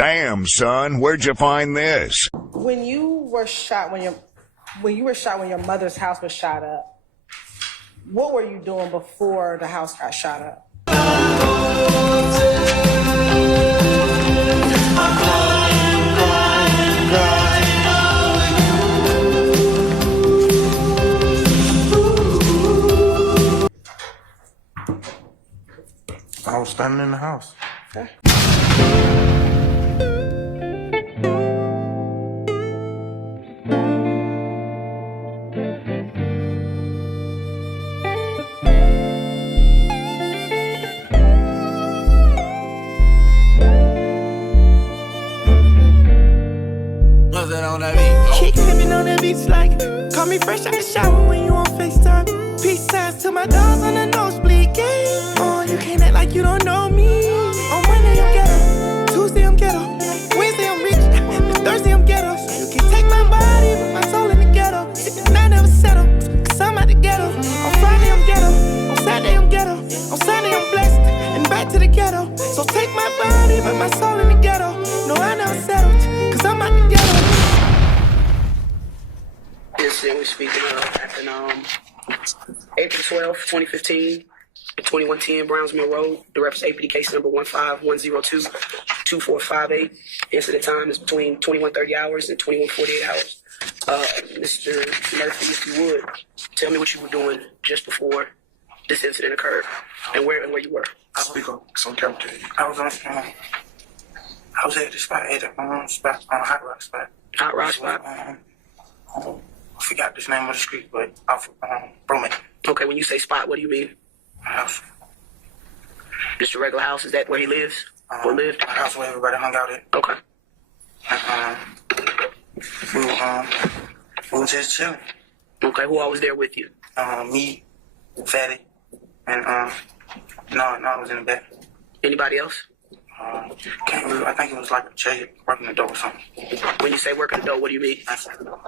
Damn, son, where'd you find this? When you were shot, when your mother's house was shot up, what were you doing before the house got shot up? I was standing in the house. Okay. Kick sipping on that beach like call me fresh out the shower when you on FaceTime. Peace signs to my dogs on the nosebleed game. Oh, you can't act like you don't know me. On Monday I'm ghetto, Tuesday I'm ghetto, Wednesday I'm rich, and Thursday I'm ghetto. You can take my body, but my soul in the ghetto. And I never settle, cause I'm out the ghetto. On Friday I'm ghetto, on Saturday I'm ghetto, on Sunday I'm blessed, and back to the ghetto. So take my body, but my soul in the ghetto. No, I never settled, cause I'm out the ghetto. Incident we're speaking of happened April 12th, 2015, at 2110 Brownsmill Road. The reference APD case number 15102-2458. Incident time is between 21:30 hours and 21:48 hours. Mr. Murphy, if you would, tell me what you were doing just before this incident occurred and where you were. I was at the spot, at the spot, Hot Rock spot. Hot Rock spot? I forgot the name of the street, but off Broman. Okay, when you say spot, what do you mean? House. Just a regular house? Is that where he lives? Or lived? A house where everybody hung out at. Okay. We were just chilling. Okay, who all was there with you? Me, Fatty, and no, I was in the back. Anybody else? Can't remember. I think it was like a Jay working the door or something. When you say working the door, what do you mean? Answering the door.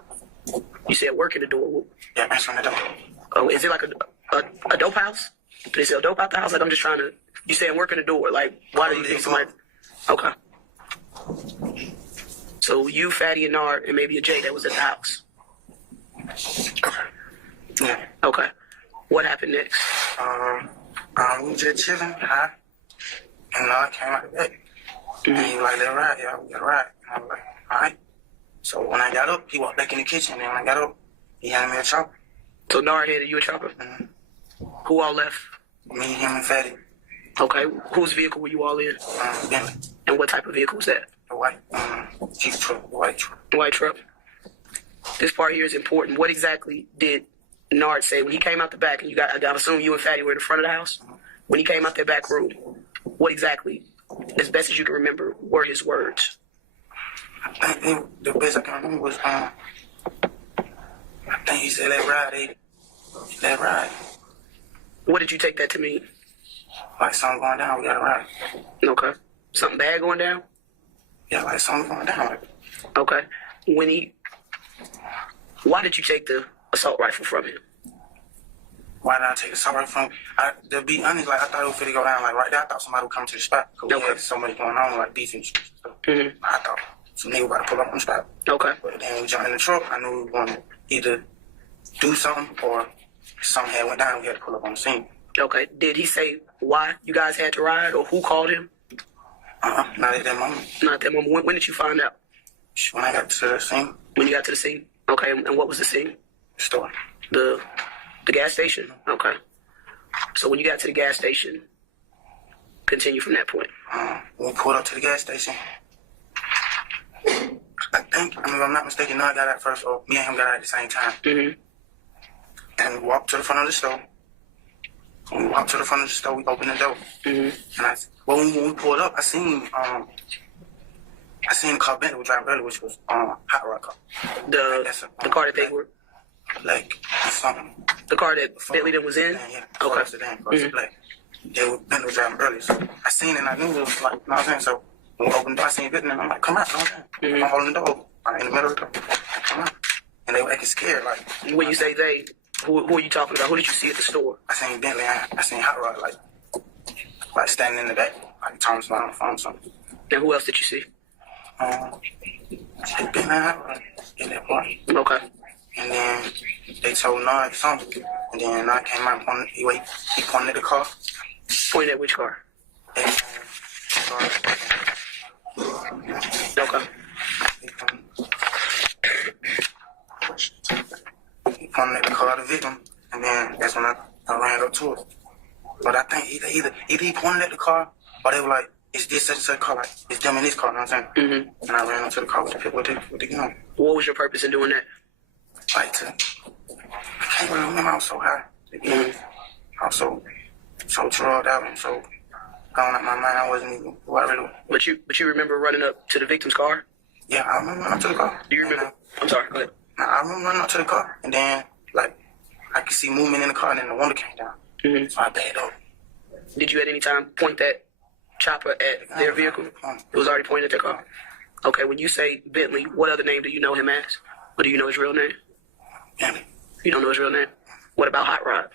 You said working the door. Yeah, answering the door. Oh, is it like a dope house? Do they sell dope out the house? Like, I'm just trying to... You saying working the door. Like, why do you think somebody... Okay. So you, Fatty, and Nard, and maybe a Jay that was at the house. Okay. Yeah. Okay. What happened next? We were just chilling, high, and Nard came out the back. And he was like, let's ride, yeah, we gotta ride. And I was like, all right. So when I got up, he walked back in the kitchen, and when I got up, he handed me a chopper. So Nard handed you a chopper? Mm-hmm. Who all left? Me, him, and Fatty. Okay. Whose vehicle were you all in? Bentley. And what type of vehicle was that? The white Jeep truck, the white truck. The white truck. This part here is important. What exactly did Nard say when he came out the back? And I assume you and Fatty were in the front of the house. When he came out that back room, what exactly, as best as you can remember, were his words? I think the best I can remember was I think he said, "Let ride, let ride." What did you take that to mean? Like something going down, we gotta ride. Okay. Something bad going down? Yeah, like something going down. Okay. Why did you take the assault rifle from him? Why did I take the assault rifle from him? To be honest, like I thought it was finna go down. Like right there, I thought somebody would come to the spot. Cause we had so much going on, like beef and stuff. Mm-hmm. I thought some nigga about to pull up on the spot. Okay. But then when we jumped in the truck, I knew we were going to either do something or something had went down. We had to pull up on the scene. Okay. Did he say why you guys had to ride or who called him? Not at that moment. Not at that moment. When did you find out? When I got to the scene. When you got to the scene? Okay. And what was the scene? The store. The gas station? Okay. So when you got to the gas station, continue from that point. When we pulled up to the gas station, I think, if I'm not mistaken, I got out first, or me and him got out at the same time. Mm-hmm. And we walked to the front of the store. When we walked to the front of the store, we opened the door. Mm-hmm. And when we pulled up, I seen the car Bentley was driving earlier, which was Hot Rock car. The car that they were... Like, something. The car that Bentley that was in? Yeah. Okay. Sedan, black. Bentley was driving earlier, so I seen it and I knew it was like, you know what I'm saying? So when we opened the door, I seen Bentley and I'm like, come out, you know what I'm saying? I'm holding the door in the middle of the door. Come out. And they were acting scared, like. When you say they, who are you talking about? Who did you see at the store? I seen Bentley, I seen Hot Rod, like standing in the back, like Thomas on the phone or something. And who else did you see? She been out in that part. Okay. And then they told Nard something. And then Nard came out, he pointed at the car. Pointed at which car? And, Okay. He pointed at the car of the victim. And then that's when I ran up to it. But I think either he pointed at the car, or they were like, it's this such and such car, like, it's them in this car, you know what I'm saying? Mm-hmm. And I ran up to the car with the gun. What was your purpose in doing that? Like I can't really remember, I was so high. I was so drugged out and so gone out my mind, I wasn't even who I really was. But you remember running up to the victim's car? Yeah, I remember running up to the car. Do you remember? I'm sorry, go ahead. I remember running up to the car, and then, like, I could see movement in the car, and then the window came down. Mm-hmm. So I backed up. Did you at any time point that chopper at their vehicle? It was already pointed at their car. Okay, when you say Bentley, what other name do you know him as? Or do you know his real name? Bentley. You don't know his real name? What about Hot Rod?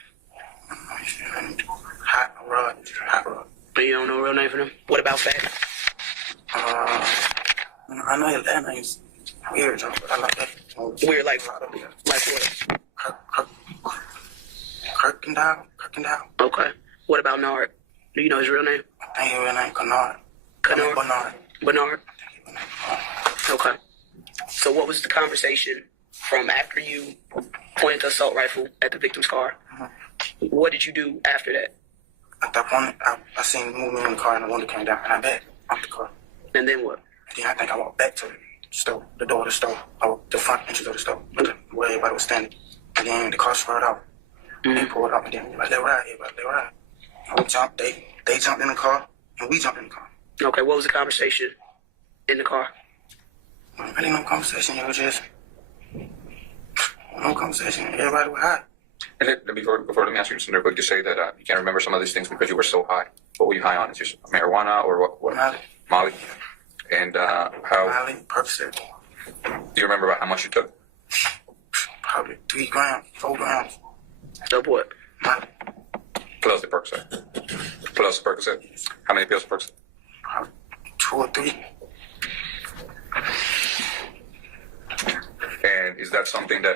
Hot Rod. You don't know a real name for them? What about Fatty? I know his last name's weird, but I like that. Weird, like what? Kirkendall. Okay. What about Nard? Do you know his real name? I think his real name Bernard. Bernard. Okay. So what was the conversation from after you pointed the assault rifle at the victim's car? Mm-hmm. What did you do after that? At that point, I seen movement in the car and the window came down, and I backed off the car. And then what? And then I think I walked back to the store, the door of the store, or the front entrance of the store, where everybody was standing. And then the car spurred out. Mm-hmm. They pulled up, and then like, they ride. And we jumped, they jumped in the car, and we jumped in the car. Okay, what was the conversation in the car? Really no conversation, it was just no conversation. Everybody was high. And before let me ask you, Senator, but you say that you can't remember some of these things because you were so high. What were you high on? Is it just marijuana or what? Molly. And how? Molly, Percocet. Do you remember about how much you took? Probably 3 grams, 4 grams. Of what? Molly. Plus the Percocet. How many pills of Percocet? Probably 2 or 3. And is that something that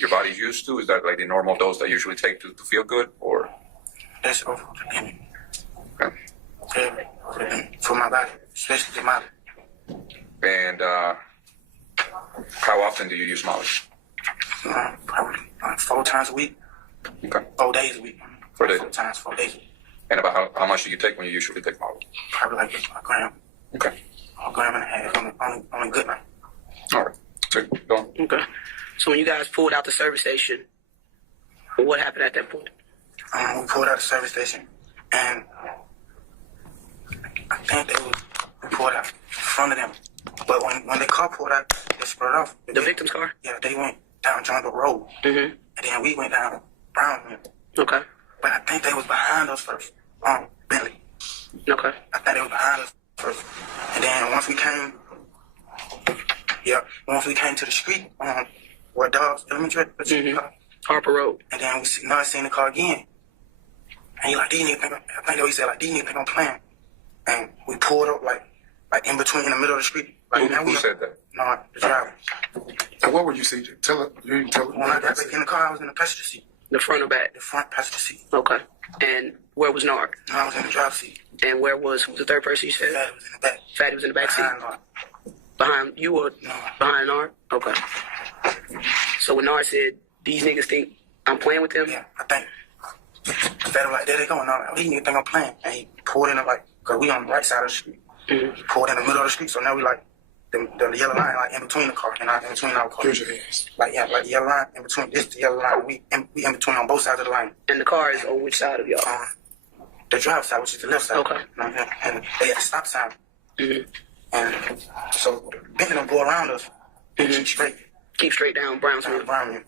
your body's used to? Is that like the normal dose that you usually take to feel good, or? That's over the limit. Okay. For my body, especially my body. And how often do you use Molly? Probably 4 times a week. Okay. 4 days a week. 4 days. 4 times, 4 days. And about how much do you take when you usually take Molly? Probably like a gram. Okay. A gram and a half on a good night. All right. So go on. Okay. So when you guys pulled out the service station, what happened at that point? We pulled out the service station, and I think we pulled out in front of them. But when the car pulled out, they spurred off. The victim's car? Yeah, they went down Jungle Road. Mm-hmm. And then we went down Brownhill. Okay. But I think they was behind us first, Bentley. Okay. I think they was behind us first. And then once we came to the street, where Dobbs Elementary, Harper Road. and then I seen the car again. And he like, these niggas think I'm playing. And we pulled up like in between, in the middle of the street. Like, Who said that? No, the driver. And what were you, CJ? Tell it. You didn't tell it. When I got back in the car, I was in the passenger seat. The front or back? The front passenger seat. Okay. And where was Nard? No, I was in the driver's seat. And who was the third person you said? Fatty was in the back. Fatty was in the back seat? Behind Nard. Behind you or No. behind Nard? Okay. So when Nard said, these niggas think I'm playing with them? Yeah, I think. Fatty was like, there they go. Now, these niggas think I'm playing. And he pulled in, because we on the right side of the street. Mm-hmm. He pulled in the middle of the street, so now we the yellow line, in between the car and in between our car. Here's your hands. Like the yellow line in between. This the yellow line. We in between on both sides of the line. And the car is on which side of y'all? The driver's side, which is the left side. Okay. And they had a stop sign. Mm-hmm. And so Bentley don't go around us. And keep straight. Keep straight down Brownsville. Brownhill.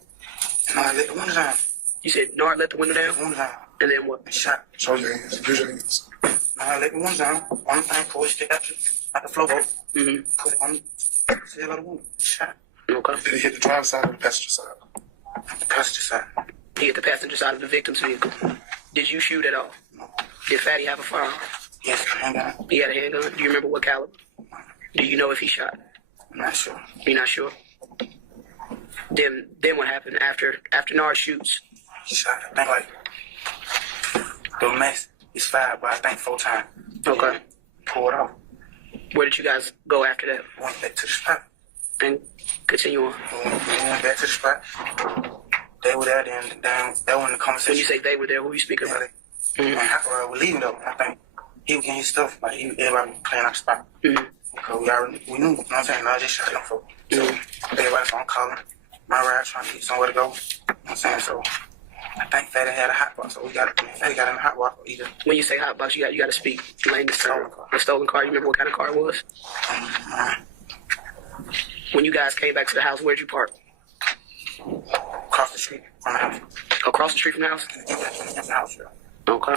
And I let the window down. You said Nard let the window down? The window down. And then what? And shot. Show your hands. Here's your hands. I let the window down. One thing, pull it straight out the floor boat. Mm-hmm. Put it on the seal of the window. Shot. Okay. Did he hit the driver's side or the passenger side? The passenger side. He hit the passenger side of the victim's vehicle. Did you shoot at all? No. Did Fatty have a firearm? Yes, handgun. He had a handgun. Do you remember what caliber? Do you know if he shot? I'm not sure. You're not sure? Then what happened after Nard shoots? He shot, I think, like, the max is 5, but I think 4 times. Okay. Pulled off. Where did you guys go after that? Went back to the spot. And continue on. We went back to the spot. They were there, then that was in the conversation. When you say they were there, who are you speaking about? And we're leaving though. I think he was getting his stuff, like everybody playing our spot. Because we knew, you know what I'm saying? I just shot them for. So everybody's on calling. My ride trying to get somewhere to go. You know what I'm saying? So I think Fatty had a hot box, so Fatty got in a hot box either. When you say hot box, you got to speak layman's term. A stolen car. You remember what kind of car it was? When you guys came back to the house, where'd you park? Across the street from the house. Across the street from the house? In the house, yeah. Okay.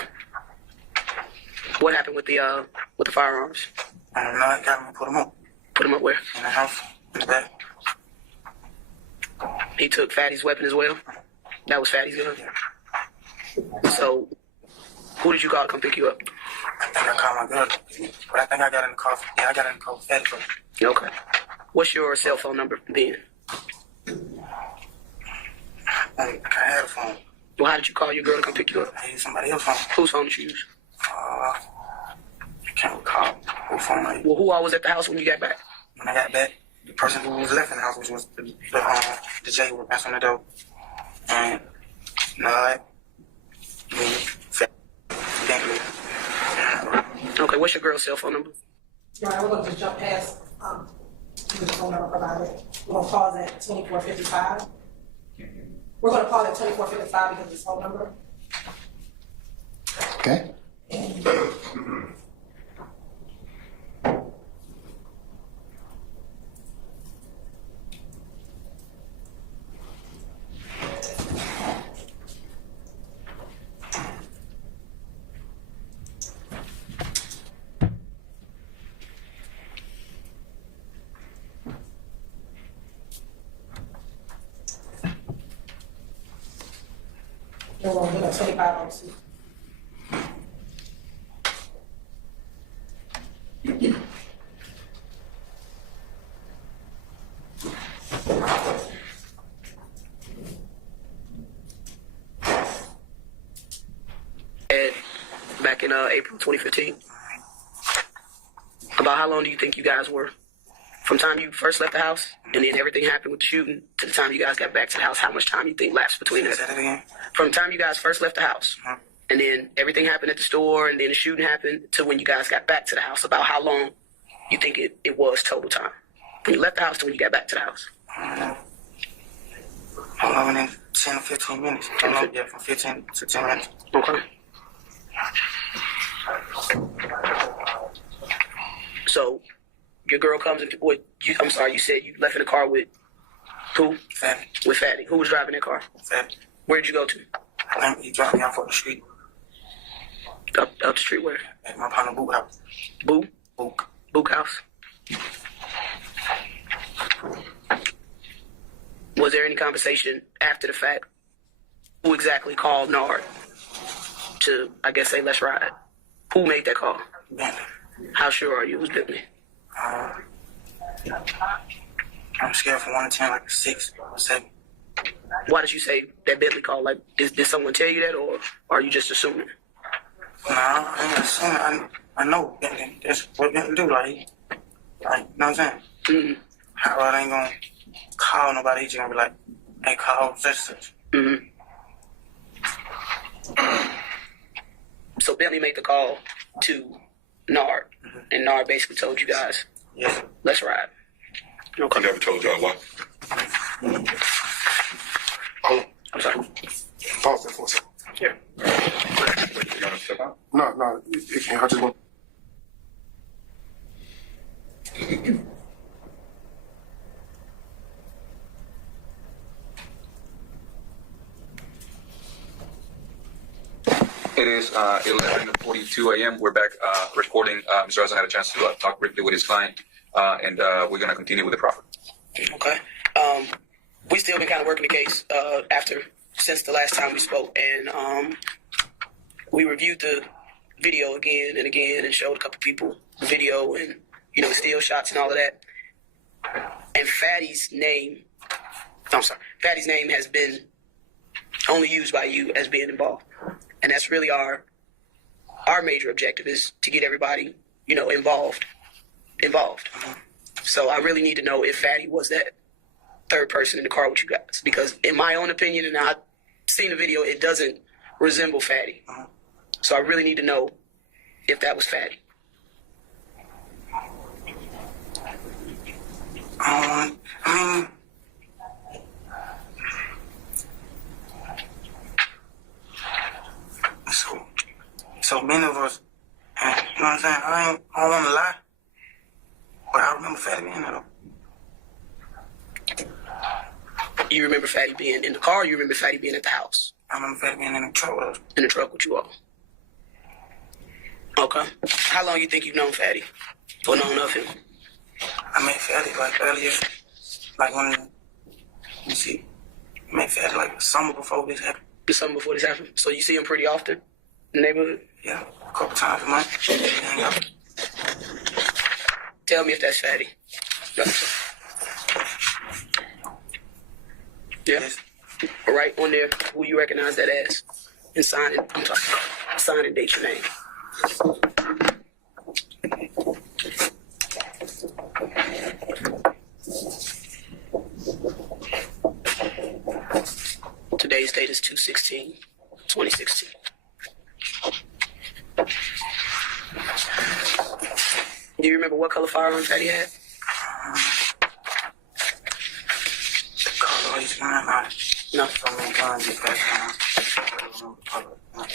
What happened with the firearms? I don't know. I got him and put them up. Put them up where? In the house, in the back. He took Fatty's weapon as well? That was Fatty's gun? So, who did you call to come pick you up? I think I called my girl, but I think I got in the car. Yeah, I got in the car with Fatty first. Okay. What's your cell phone number then? I had a phone. Well, how did you call your girl to come pick you up? I used somebody else's phone. Whose phone did you use? I can't recall whose phone I used. Well, who all was at the house when you got back? When I got back, the person who was left in the house, which was the J who was answering the door, and Nod, me, Fatty, Bentley. Okay, what's your girl's cell phone number? All right, we're going to just jump past the phone number provided. We're going to pause at 2455. We're going to pause at 2455 because of this phone number. Okay. We're going to do a 2502. Back in April 2015. About how long do you think you guys were? From the time you first left the house, and then everything happened with the shooting, to the time you guys got back to the house, how much time you think lapsed between that? Say that again? From the time you guys first left the house, and then everything happened at the store, and then the shooting happened, to when you guys got back to the house, about how long you think it was total time? When you left the house to when you got back to the house? I don't know, within 10 or 15 minutes. I don't know, yeah, from 15 to 10 minutes. Okay. So, your girl comes into I'm sorry, you said you left in the car with who? Fatty. With Fatty. Who was driving that car? Fatty. Where'd you go to? I think he dropped me off on the street Up the street where? at my partner boot house. Boo? Book. Book house? Was there any conversation after the fact? Who exactly called Nard to, I guess, say, let's ride? Who made that call? Bentley. How sure are you it was Bentley? I'm scared from 1 to 10, like a 6 or 7. Why did you say that Bentley called? Like, did someone tell you that, or are you just assuming? Nah, I ain't assuming. I know Bentley. That's what Bentley do. Like, you know what I'm saying? Mm-hmm. How I ain't gonna call nobody. He's gonna be like, hey, call such and such. Mm-hmm. So Bentley made the call to Nard, and Nard basically told you guys, Yeah. let's ride. Okay. I never told y'all why. Hold on. I'm sorry. Pause that for a second. Here. You want to step out? No, it can't. I just want. It is 11:42 a.m. We're back recording. Mr. Rosen had a chance to talk briefly with his client, and we're going to continue with the proffer. Okay. We still been kind of working the case since the last time we spoke, and we reviewed the video again and again and showed a couple people the video, and steal shots and all of that. And Fatty's name has been only used by you as being involved. And that's really our major objective, is to get everybody, involved. So I really need to know if Fatty was that third person in the car with you guys. Because in my own opinion, and I've seen the video, it doesn't resemble Fatty. So I really need to know if that was Fatty. So many of us, you know what I'm saying? I don't want to lie, but I remember Fatty being there, though. You remember Fatty being in the car, or you remember Fatty being at the house? I remember Fatty being in the truck with us. In the truck with you all. Okay. How long you think you've known Fatty? Or known of him? I met Fatty like earlier, like when, let me see, I met Fatty like the summer before this happened. The summer before this happened? So you see him pretty often in the neighborhood? Yeah, a couple times a month. Hang out. Tell me if that's Fatty. Yeah. Yes. Right on there, who you recognize that as? And sign and date your name. Today's date is 2/16/2016. Do you remember what color firearm Fatty had? Color, he's not. No. So many guns get passed down. I don't remember the color. No.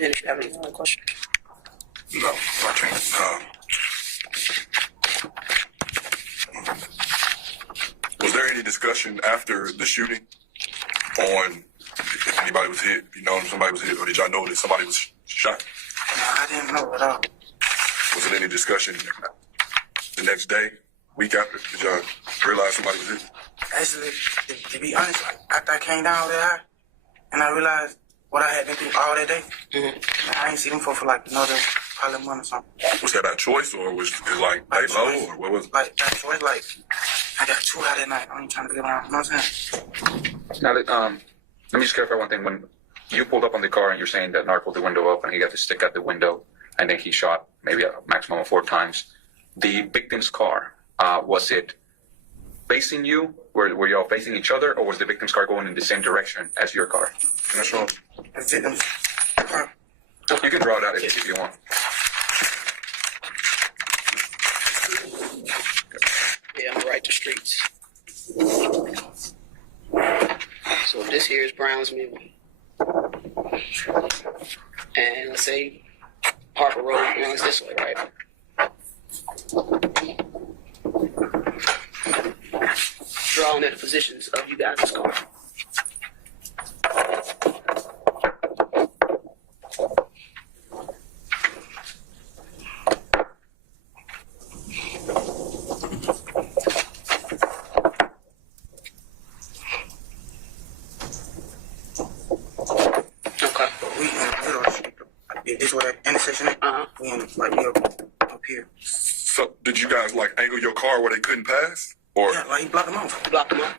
And if you have any other questions. No, I can't. Was there any discussion after the shooting on if anybody was hit, if you know somebody was hit, or did y'all know that somebody was shot? No, I didn't know at all. Was there any discussion the next day, week after? Did y'all realize somebody was hit? Actually, to be honest, like, after I came down that high, and I realized what I had been through all that day, I ain't seen them for like another probably a month or something. Was that by choice, or was it like lay low, or what was it? Like, that choice, like, I got too high that night. I ain't trying to get around, you know what I'm saying? Now, let me just clarify one thing. When you pulled up on the car and you're saying that Nard pulled the window up and he got to stick out the window, and then he shot maybe a maximum of 4 times. The victim's car, was it facing you? Were y'all facing each other, or was the victim's car going in the same direction as your car? Can I show him? The victims. You can draw it out if you want. Yeah, I'm right to streets. So this here is Brown's Mill. And let's say Harper Road runs this way, right? Drawing at the positions of you guys' car. Here. So, did you guys like angle your car where they couldn't pass, or? Yeah, like he blocked them off. Block them up.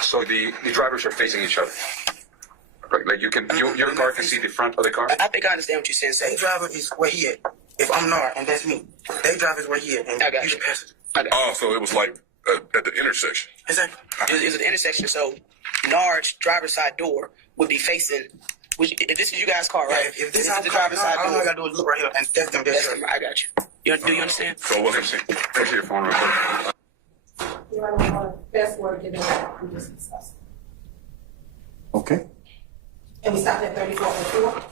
So the drivers are facing each other. Like you can, your car can see the front of the car. I think I understand what you're saying. They driver is where he at. If I'm Nard and that's me, they driver is where he at, and I got you you. should pass it. I got Oh, so it was like at the intersection. Exactly. It's an intersection, so Nard's driver's side door would be facing. If this is you guys' car, right? Yeah, if this is is the driver's side all I door. gotta do is look right here, and that's them. That's them. I got you. Do you understand? So it wasn't. Let me see your phone real quick. You might want to fast forward to that we just discussed. Okay. And we stopped at 3404.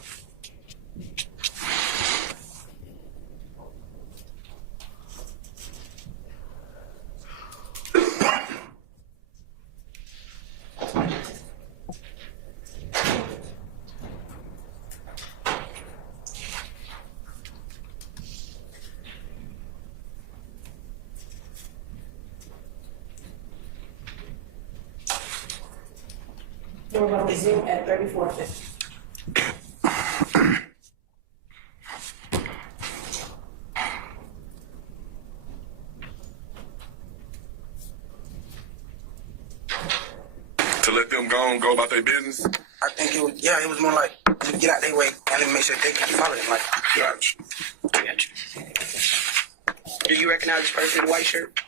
So we're gonna resume at 34:50. To let them go about their business. I think it was more like get out their way and then make sure they can follow them. Like, Gotcha. Gotcha. Do you recognize this person in the white shirt?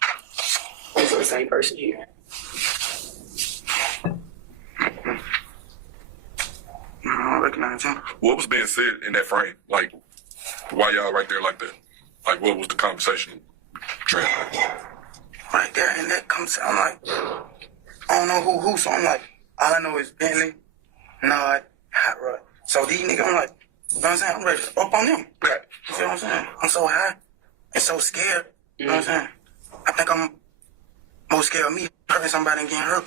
Or is it the same person here? I don't recognize him. What was being said in that frame? Like, why y'all right there like that? Like, what was the conversation trend? Right there, and that comes. I'm like, I don't know who. So I'm like, all I know is Bentley, Nod, Hot Rod. So these niggas, I'm like, you know what I'm saying? I'm ready to up on them. Right. You feel what I'm saying? I'm so high and so scared. You know what I'm saying? I think I'm more scared of me hurting somebody and getting hurt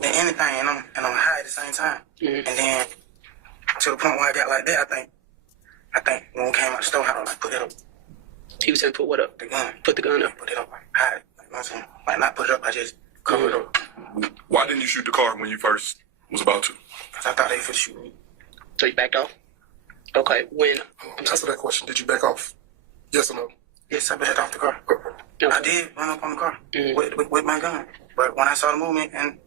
than anything, and I'm high at the same time. And then to the point where I got like that, I think when we came out the store, I was like, put it up, He was saying, put what up? the gun. Put the gun up. Put it up, like, hide it. Like, you know what I'm saying? Like, not put it up, I just cover it up. Why didn't you shoot the car when you first was about to? Because I thought they would shoot me. So you backed off? Okay, when? Answer that question. Did you back off? Yes or no? Yes, I backed off the car. Okay. I did run up on the car with my gun. But when I saw the movement and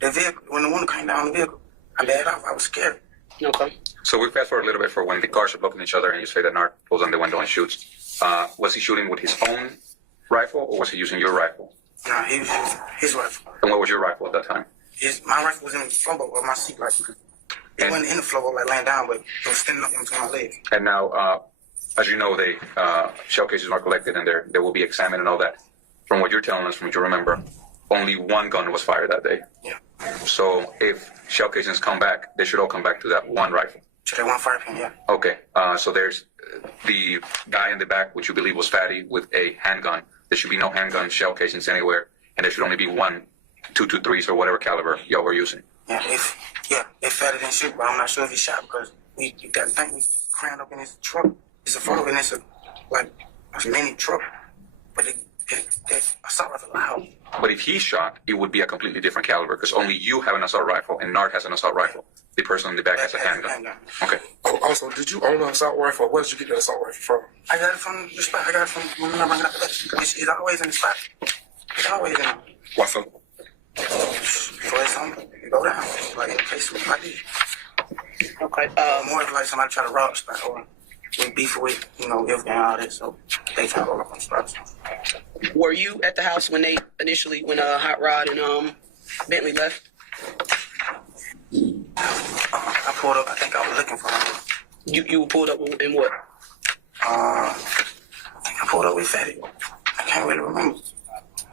the vehicle, when the window came down the vehicle, I backed off. I was scared. Okay. So we fast forward a little bit for when the cars are blocking each other and you say that Nart pulls on the window and shoots. Was he shooting with his own rifle or was he using your rifle? No, he was using his rifle. And what was your rifle at that time? My rifle was in the floorboard of my seat, like it wasn't in the floorboard, like laying down, but it was standing up in between my legs. And now, as you know, they shell cases are collected and they will be examined and all that. From what you're telling us, from what you remember, only one gun was fired that day. Yeah. So if shell casings come back, they should all come back to that one rifle. So they want fire pin, yeah. Okay. So there's the guy in the back, which you believe was Fatty, with a handgun. There should be no handgun shell casings anywhere, and there should only be one 223s or whatever caliber y'all were using. Yeah, if Fatty didn't shoot, but I'm not sure if he shot because we got to think we crammed up in his truck. It's a photo and it's a mini truck, but the assault rifle loud. But if he shot, it would be a completely different caliber because only you have an assault rifle and Nart has an assault rifle. The person in the back has a handgun. Okay. Oh, also, did you own an assault rifle? Where did you get that assault rifle from? I got it from the spot. I got it from when I bring it up. It's always in the spot. It's always in it. Why so? For something, you go down. Like in the case of my deal. Okay. More if like somebody try to rob the spot or we beef with, if and all that. So they try to roll up on the spot. Were you at the house when Hot Rod and Bentley left? I pulled up. I think I was looking for him. You pulled up in what? I think I pulled up with Fatty. I can't really remember.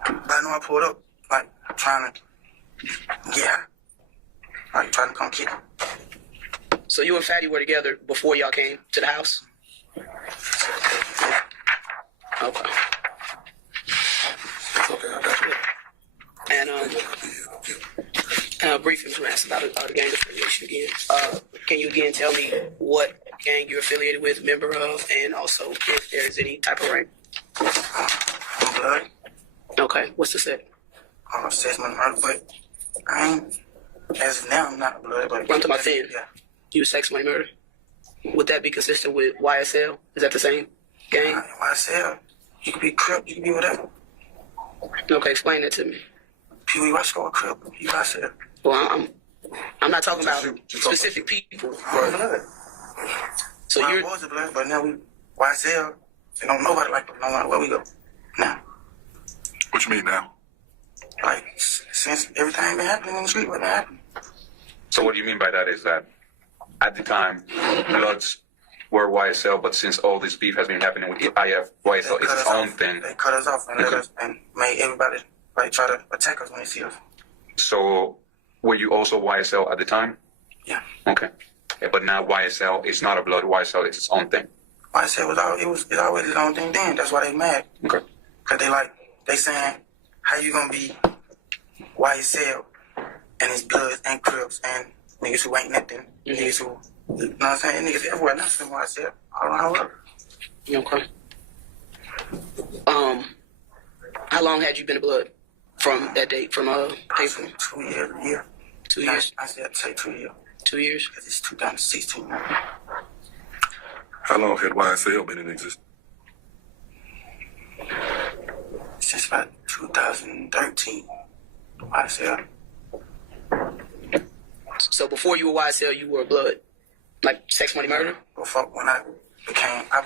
But I know I pulled up, like, trying to get her. Like, trying to come kick him. So you and Fatty were together before y'all came to the house? Okay. Okay, I got you. And briefly, I'm going to ask about the gang affiliation again. Can you again tell me what gang you're affiliated with, member of, and also if there's any type of rank? Blood. Okay, what's the set? Says my murder, but I ain't, as of now, I'm not blood, but. I'm talking about then. Yeah. You sex, money, murder? Would that be consistent with YSL? Is that the same gang? YSL, you could be Crip, you could be whatever. Okay, explain that to me. Pee Wee Rush go Crip, you YSL. Well, I'm not talking about specific people. Blood. So I you're was a blood, but now we YSL, and don't nobody like it, no matter where we go. Now. What you mean now? Like, since everything been happening in the street, what been happening? So what you mean by that is that at the time, Bloods were YSL, but since all this beef has been happening with YSL, it's its own thing. They cut us off and let us, and made everybody like try to attack us when they see us. So were you also YSL at the time? Yeah. Okay. Yeah, but now YSL is not a Blood. YSL is its own thing. YSL was always its own thing then. That's why they mad. Okay. Cause they saying, how you gonna be YSL and it's Bloods and Crips and niggas who ain't nothing, niggas who, you know what I'm saying? Niggas everywhere, not from YSL. I don't know how. Okay. How long had you been a Blood from that date? From April? 2 years, a year. 2 years? I said say 2 years. 2 years? Because it's 2016 now. How long had YSL been in existence? Since about 2013. I said, So before you were YSL, you were Blood? Like Sex, Money, Murder? before, when I was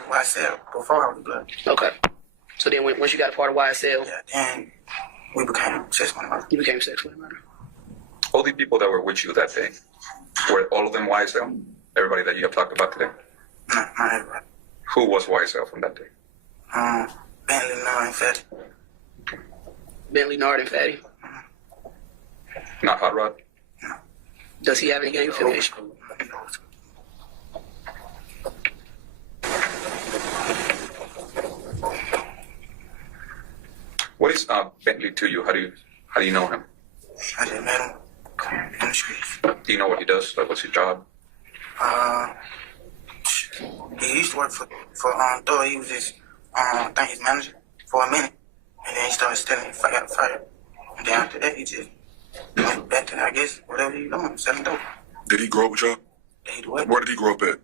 YSL, before I was Blood. Okay. So then once you got a part of YSL, Yeah, then we became Sex Money Murder. you became Sex, Money, Murder. All the people that were with you that day, were all of them YSL? Everybody that you have talked about today? No, not everybody. Who was YSL from that day? Bentley, Nard, and Fetty. Bentley, Nard, and Fatty. Not Hot Rod? Does he have any gang affiliation? What is Bentley to you? How do you know him? I just met him in the streets. Do you know what he does? Like, what's his job? He used to work for Thor. He was his, I think his manager for a minute. And then he started stealing, got fired. And then after that, he just went back to, I guess, whatever he doing, selling dope. Did he grow up with y'all? He do what? Where did he grow up at?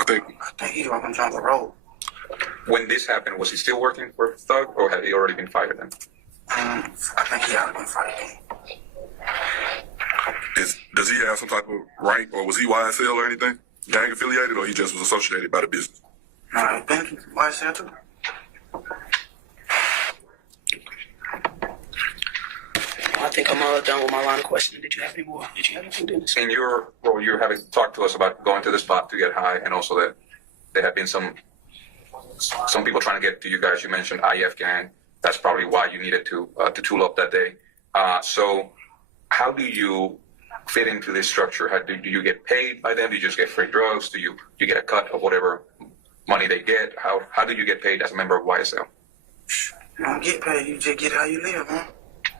I think He grew up on Jungle Road. When this happened, was he still working for Thug, or had he already been fired then? I think he had been fired then. does he have some type of rank, or was he YSL or anything? Gang affiliated, or he just was associated by the business? No, he been YSL too. I think I'm done with my line of questioning. Did you have any more? Did you have anything, Dennis? In your role, you're having talked to us about going to the spot to get high, and also that there have been some people trying to get to you guys. You mentioned IF gang. That's probably why you needed to tool up that day. So how do you fit into this structure? Do you get paid by them? Do you just get free drugs? Do you get a cut of whatever money they get? How do you get paid as a member of YSL? You don't get paid, you just get how you live, man.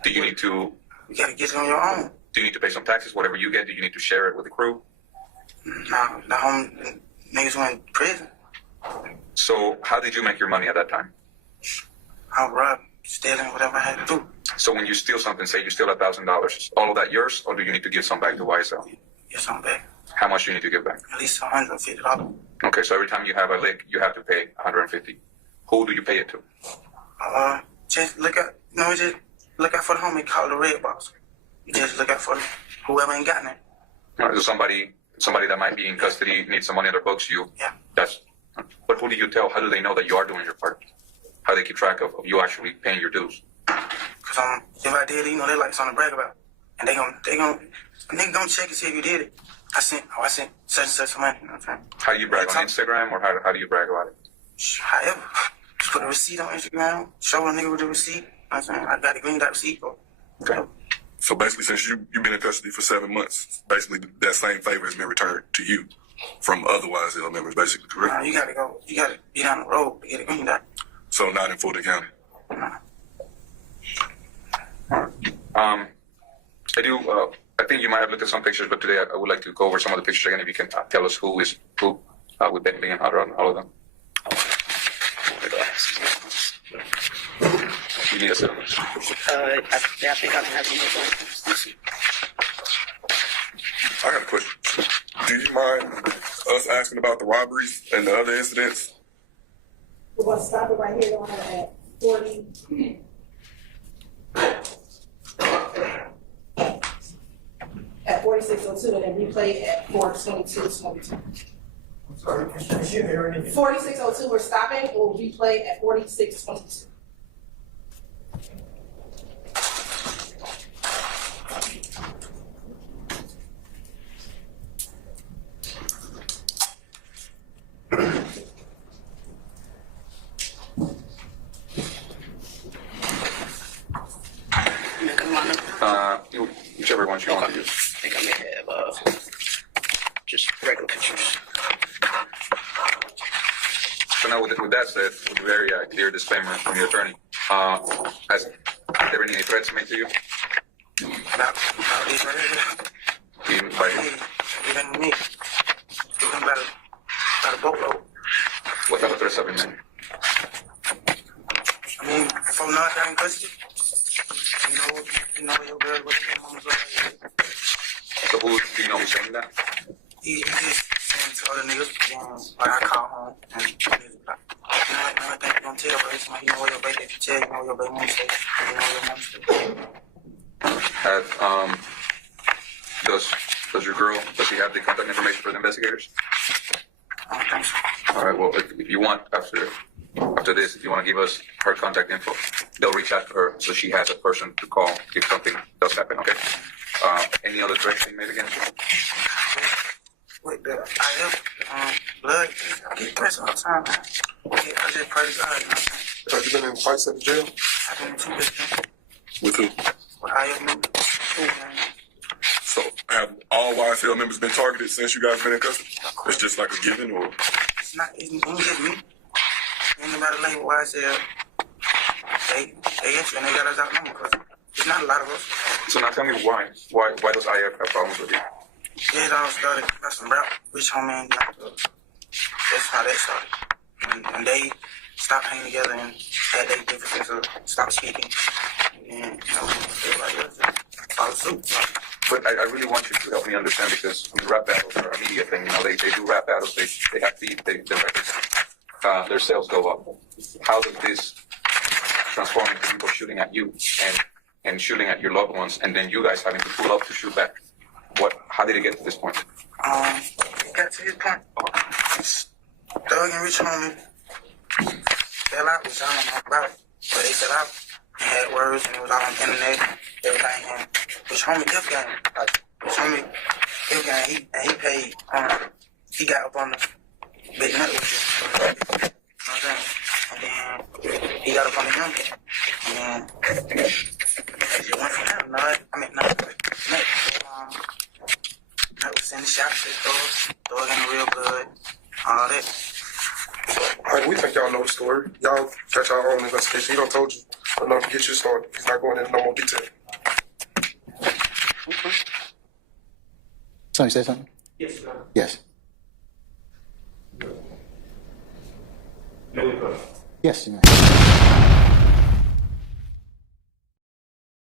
Do you need to? You gotta get it on your own. Do you need to pay some taxes? Whatever you get, do you need to share it with the crew? Nah, the home niggas went in prison. So how did you make your money at that time? I robbed, stealing, whatever I had to do. So when you steal something, say you steal $1,000, all of that yours, or do you need to give some back to YSL? Get something back. How much do you need to give back? At least $150. Okay, so every time you have a lick, you have to pay $150. Who do you pay it to? Just look out, just look out for the homie called the Red Box. You just look out for whoever ain't got it. All right, so somebody that might be in custody needs some money on their books. But who do you tell? How do they know that you are doing your part? How do they keep track of you actually paying your dues? Cause if I did it, they like something to brag about, and they gonna check and see if you did it. I sent such and such money. You know what I'm saying? How do you brag on Instagram, or how do you brag about it? However, just put a receipt on Instagram, show a nigga with the receipt. You know what I'm saying? I got the green dot receipt. Okay. So basically, since you've been in custody for 7 months, basically that same favor has been returned to you from other YSL members, basically, correct? You gotta be down the road to get a green dot. So not in Fulton County. I think you might have looked at some pictures, but today I would like to go over some of the pictures again. If you can tell us who is who with Bentley and Hot Rod and all of them. You need a set. I think I can have some. I got a question. Do you mind us asking about the robberies and the other incidents? We're gonna stop it right here at 40. At 4602 and then replay at 42222. Sorry, 4602, we're stopping. We'll replay at 4622. Whichever ones you want to use. I think I may have just regular pictures. So now with that said, with a very clear disclaimer from your attorney, has there been any threats made to you? About these right here. Even by Even me. Even by the boatload. what type of threats have been made? I mean, if I'm not down in custody, you know your girl, what your mama's like. So who do you know who's saying that? He just saying to other niggas, like I call home and he's like, no, I think you don't tell, but it's like, you know what your baby, if you tell, you know what your baby mom say, you know what your mom say. Does your girl, does she have the contact information for the investigators? I don't think so. All right, well, if you want, after this, if you want to give us her contact info, they'll reach out to her so she has a person to call if something does happen, okay? Any other threats being made against you? With the blood, I get threats all the time, man. I just pray to God, you know. Have you been in fights at the jail? I've been in 2 weeks, With who? with IF members. So have all YSL members been targeted since you guys been in custody? It's just like a given, or It's not, it's just me. Anybody like YSL, they enter and they got us out number because there's not a lot of us. So now tell me why does IF have problems with you? It all started by some rap, rich homie, and that's how that started. And they stopped hanging together and had their differences of stop speaking. And, you know, everybody else followed suit. But I really want you to help me understand because rap battles are a media thing. You know, they do rap battles. They have beat. Their records, their sales go up. How does this transform into people shooting at you and shooting at your loved ones, and then you guys having to pull up to shoot back? How did it get to this point? It got to this point. Doug and Rich homie fell out, which I don't know about it, but they fell out and had words, and it was all on the internet, everything. And Rich homie F gang, like Rich homie F gang, he paid. He got up on the big network. You know what I'm saying? And then he got up on the young gang. And then it went from there. I was in the shop, dog in the real blood, all that. All right, we think y'all know the story. Y'all got your own investigation. He done told you enough to get you started. He's not going into no more detail. Somebody say something? Yes, sir. Yes. No, we go. Yes, you may.